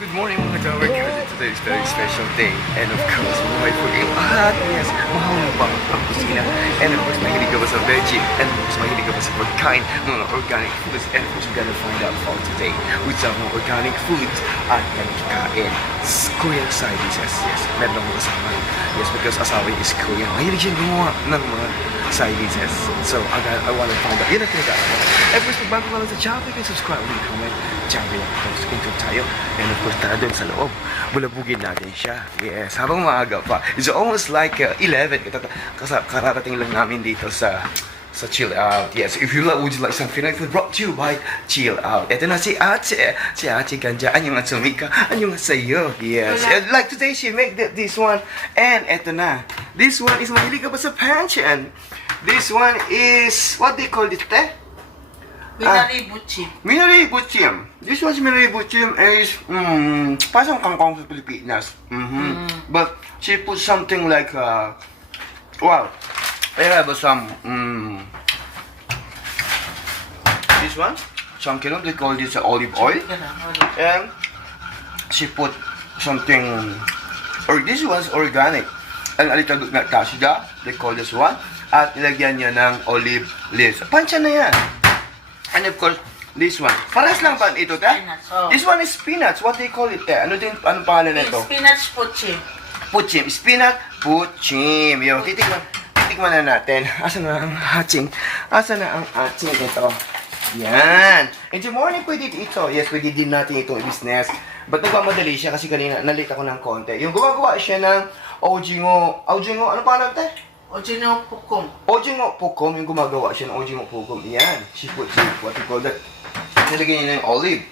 Good morning mga ka-workers. Today is very special day. And of course, buhay po kayo lahat. Yes, mahal pa ang kusina. And of course, mahilig ka ba sa veggie? And of course, mahilig ka ba sa pagkain? Mga organic foods. And of course, we're gonna find out for today with some mga organic foods at kanikain. Korean side dishes. Yes, meron akong kasama. Yes, because asawa niya is Korean. Mahilig siya gumawa ng mga side dishes. So, I wanna find out. Yun ang tinatawag ko. And first, bago ka lang sa channel, you can subscribe, leave a comment. Channel yung post. Intro tayo. And of course, tara doon sa loob. Bulabugin natin siya. Yes, habang maaga pa. It's almost like 11. Kararating lang namin dito sa Chill Out. Yes, if you would you like something like that, brought to you by Chill Out. Ito na si Ate. Si Ate Ganja. Anyong nga sumika. Anyong nga sa'yo. Yes. And like today, she made this one. And ito na. This one is mahilig ka ba sa pension? This one is, what they call it, te? Minari Buchim. Minari Buchim. This one's Minari Buchim is, parang kangkong sa Pilipinas. But she put something like, wow. I have some, this one, some kind of, they call this olive oil. And she put something, or this one's organic. And a little bit ng kasida, they call this one. At ilagyan niya ng olive leaves. Pansya na yan. And of course, this one. Paras lang ba ito, te? Spinach, oh. This one is spinach. What do you call it, te? Anong pangalan nito? Spinach Buchim. Puchim. Spinach puchim. Yo, titikman na natin. Asa na ang hatching? Asa na ang hatching ito? Yan. In the morning, pwede ito. Yes, pwede din natin itong business. But nagmamadali siya kasi kanina nalita ko ng konti. Yung gumagawa siya ng Ojingo, ano pangalan, te? Ojino Pukum. Ojingo Pukum, yung gumagawa siya ng Ojingo Pukum. Yan. She put, what you call that? Nilagyan niya ng olive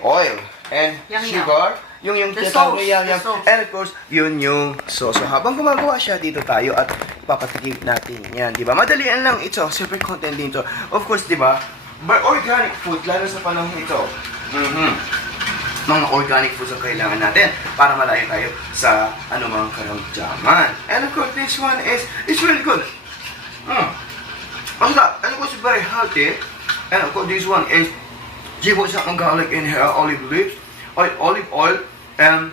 oil, and Yang sugar. Yung The tinatawag sauce, na the yang. sauce. And of course, yun yung sauce. So, habang gumagawa siya, dito tayo at papatikim natin yan. Diba? Madalian lang ito. Super content din ito. Of course, diba? But organic food, lalo sa panahon ito. Mga organic foods ang kailangan natin para malayo tayo sa anumang karamdaman. And of course, this one is really good. Masarap. And of course, it's very healthy. And of course, this one is she put some garlic in her olive leaves, olive oil, and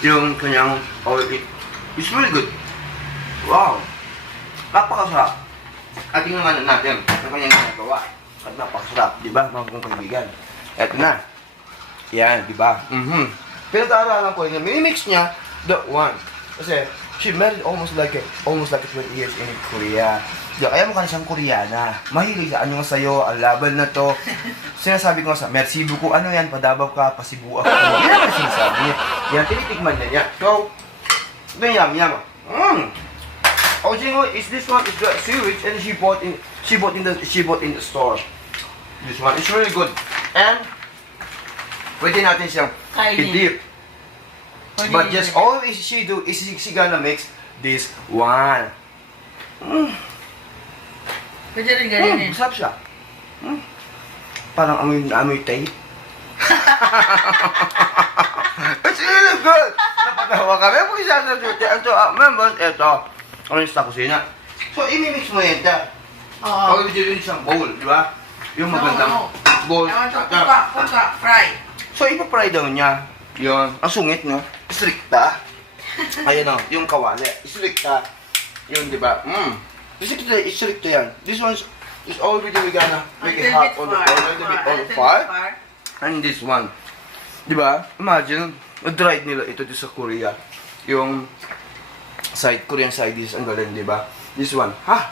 yung kanyang olive. It's really good. Wow. Napakasarap. At tingnan naman natin ang kanyang ginagawa. At napakasarap, di ba, mga kaibigan? Eto na. Yan, di ba? Pinag-aaralan ko yun. Minimix niya the one. Kasi, she married almost like 20 years in Korea. Diba, kaya mukha na siyang Koreana. Mahilig sa ano nga sa'yo, ang laban na to. Sinasabi ko sa merci beaucoup, ano yan, padabaw ka, pasibu ako. Yan ang sinasabi niya. Yan, tinitikman na niya. So, yum. Ojingo is this one is the sewage and she bought in the store. This one is really good. And pwede natin siyang i-dip. But just all she do is she gonna mix this one. Pwede rin ganyan eh. Masarap siya. Parang amoy tape. It's really good. Napatawa kami. Kung isa sa duty, members, ito. Ano yung sa kusina? So, imimix mo yan, ta. Oo. Pag yun isang bowl, di ba? Yung magandang bowl. Puka, fry. So, ipa-fry daw niya. Yun. Ang sungit, no? Strikta. Ayan o, yung kawali. Strikta. Yun, di ba? Strikta yan. This one is already we gonna make it hot on the fire. A little bit on the fire. And this one. Di ba? Imagine, na-dried nila ito sa Korea. Yung Korean side dish ang galing, di ba? This one. I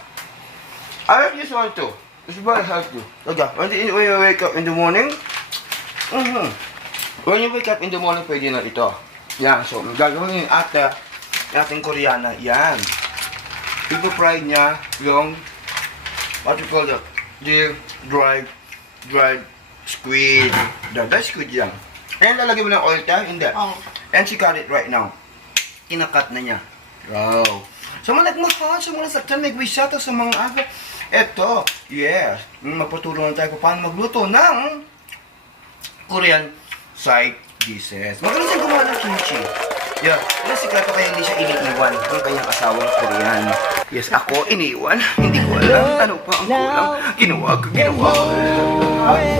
like this one too. It's very healthy. Okay, when you wake up in the morning, when you wake up in the morning, pwede na ito. Yan, so, gagawin yung ating Koreana. Yan. Ipo-fry niya yung, what you call that? The dried squid. The squid yan. And lalagyan mo ng oil tayo, hindi. And she cut it right now. Kinakat na niya. Wow. So, managmahal sa mga saktan, nag-wisata sa mga aga. Eto, yes. Magpatulungan tayo kung paano magluto ng Korean side dishes. Magaling siyang gumawa ng kimchi. Yeah. Ang sikreto kaya hindi siya iniiwan ng kanyang asawang Korean. Yes, ako iniiwan. Hindi ko alam ano pa ang kulang. Ginawa ko.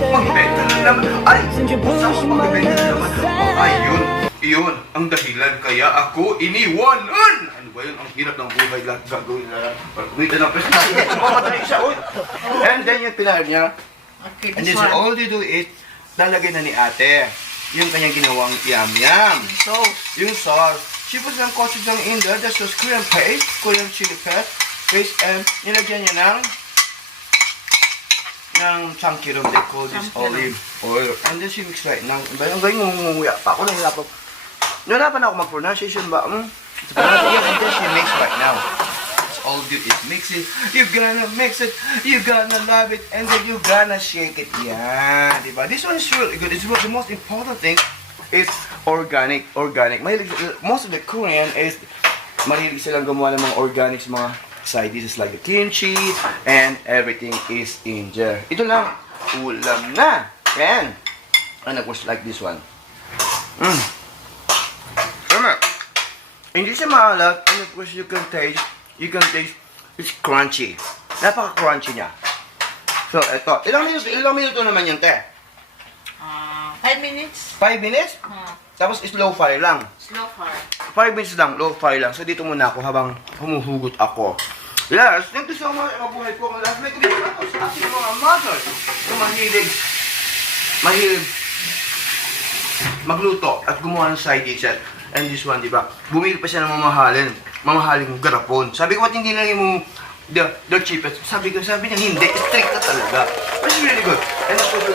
Magbenta na naman. Ay, saan mo magbibenta naman? Oh, ay, yun ang dahilan kaya ako iniwanan. Ano ba yun? Ang hirap ng buhay, lahat gagawin na lang. Para kumita ng pesa. Mamadali siya, oy. And then yung pilar niya, Okay, and this then so one. all you do is, lalagay na ni ate yung kanyang ginawang yam-yam. So, Yung sauce. She puts some gochujang in there. That's just Korean paste, Korean chili paste, and nilagyan niya ng chamkirum. They call this Chamkirum. olive oil. And then she mix right now. Ang galing ngumunguya pa ako. Nahirapan ako mag-pronunciation ba? It's pronunciation, and then she mix right now. It's all good. It mix it. You're gonna mix it. You're gonna love it. And then you're gonna shake it. Yeah, diba? This one is really good. It's really, the most important thing is organic. Mahilig, most of the Korean is mahilig silang gumawa ng mga organics, mga side dishes like the kimchi and everything is in there. Ito lang, ulam na. And of course like this one. Tama. Hindi siya maalat, and of course you can taste it's crunchy. Napaka-crunchy niya. So, ito. Ilang minuto naman yun, te? 5 minutes. 5 minutes? Tapos slow fire lang. Slow fire. 5 minutes lang, low fire lang. So dito muna ako habang humuhugot ako. Yes, thank you so much. Mabuhay po ang last night. Dito ako sa ating mga mother. Na mahilig magluto at gumawa ng side dishes. And this one, di ba? Bumili pa siya ng mamahaling garapon. Sabi ko, ba't hindi lang yung the cheapest? Sabi niya, hindi. Strict na talaga. But it's really good. And of course,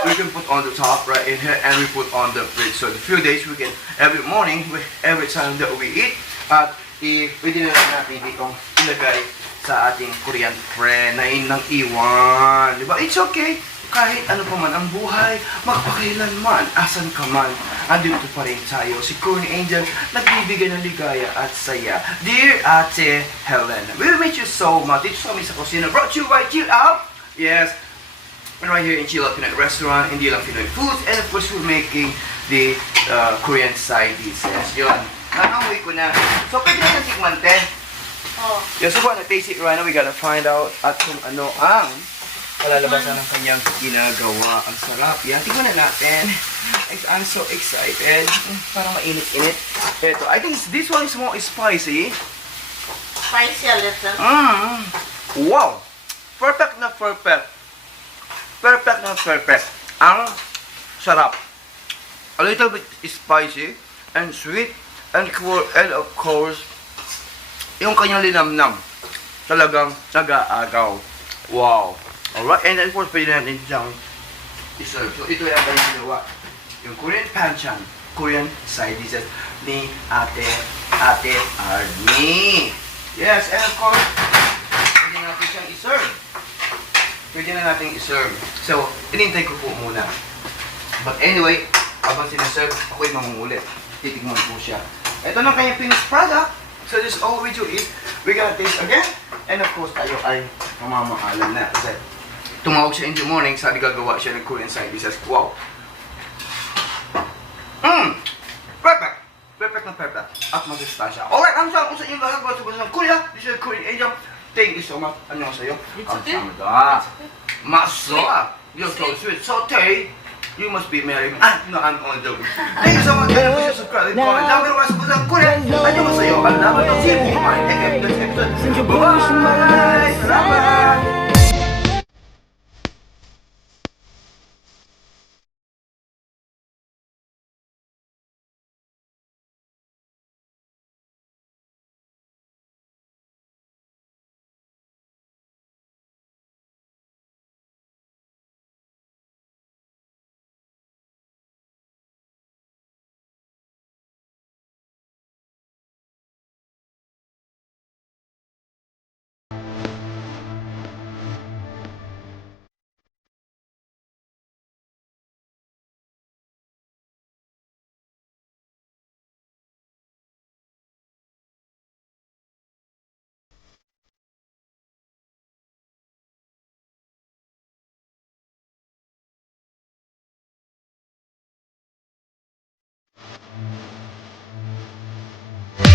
we can put on the top right in here and we put on the fridge. So the few days we can, every morning, every time that we eat, at pwede na natin itong ilagay sa ating Korean friend na inang iwan. Diba? It's okay. Kahit ano pa man ang buhay, magpakailanman, asan ka man, andito pa rin tayo. Si Korean Angel, nagbibigay ng ligaya at saya. Dear Ate Helen, we miss you so much. Dito sa amin sa kusina, brought you by Chill Out. Yes. And right here in Chill Out Pinoy Restaurant, hindi lang Pinoy foods, and of course we're making the Korean side dishes. Yun, nanamoy ko na. So, pwede na tikman, te. Oh. Yes, so wanna taste it right now. We gotta find out at kung ano ang palalabasan ng kanyang ginagawa. Ang sarap. Yan, tingnan na natin. I'm so excited. Parang mainit-init. Ito, I think this one is more spicy. Spicy a little. Wow! Perfect na perfect. Perfect na perfect. Ang sarap. A little bit spicy and sweet and cool, and of course, yung kanyang linamnam talagang nag-aagaw. Wow! Alright, and of course, pwede natin siyang iserve. So, ito yung kanyang ginawa. Yung Korean panchan, Korean side dishes ni Ate Arnie. Yes, and of course, pwede natin siyang iserve. Pwede na natin iserve. So, inintay ko po muna. But anyway, habang sinaserve, ako'y mangungulit. Titigman po siya. Ito na kanyang finished product. So, this all we do is, we're gonna taste again. And of course, tayo ay mamamaalam na. Kasi, tumawag siya in the morning, sabi gagawa siya ng Korean side dishes. Wow! Perfect! Perfect na perfect. At masustansya. Alright, ang sa inyo lahat, mga subas ng Korea. This is Korean Angel. Thank you so much. Ano sa'yo? It's okay. Kamsahamnida. Masarap. You're so sweet. So, Tay, you must be married. No, I'm only joking. Thank you so much. And please subscribe and comment down below mga subas ng Korea. Ano sa'yo? Alam mo ito. See you in my next episode. Bye-bye! Salamat!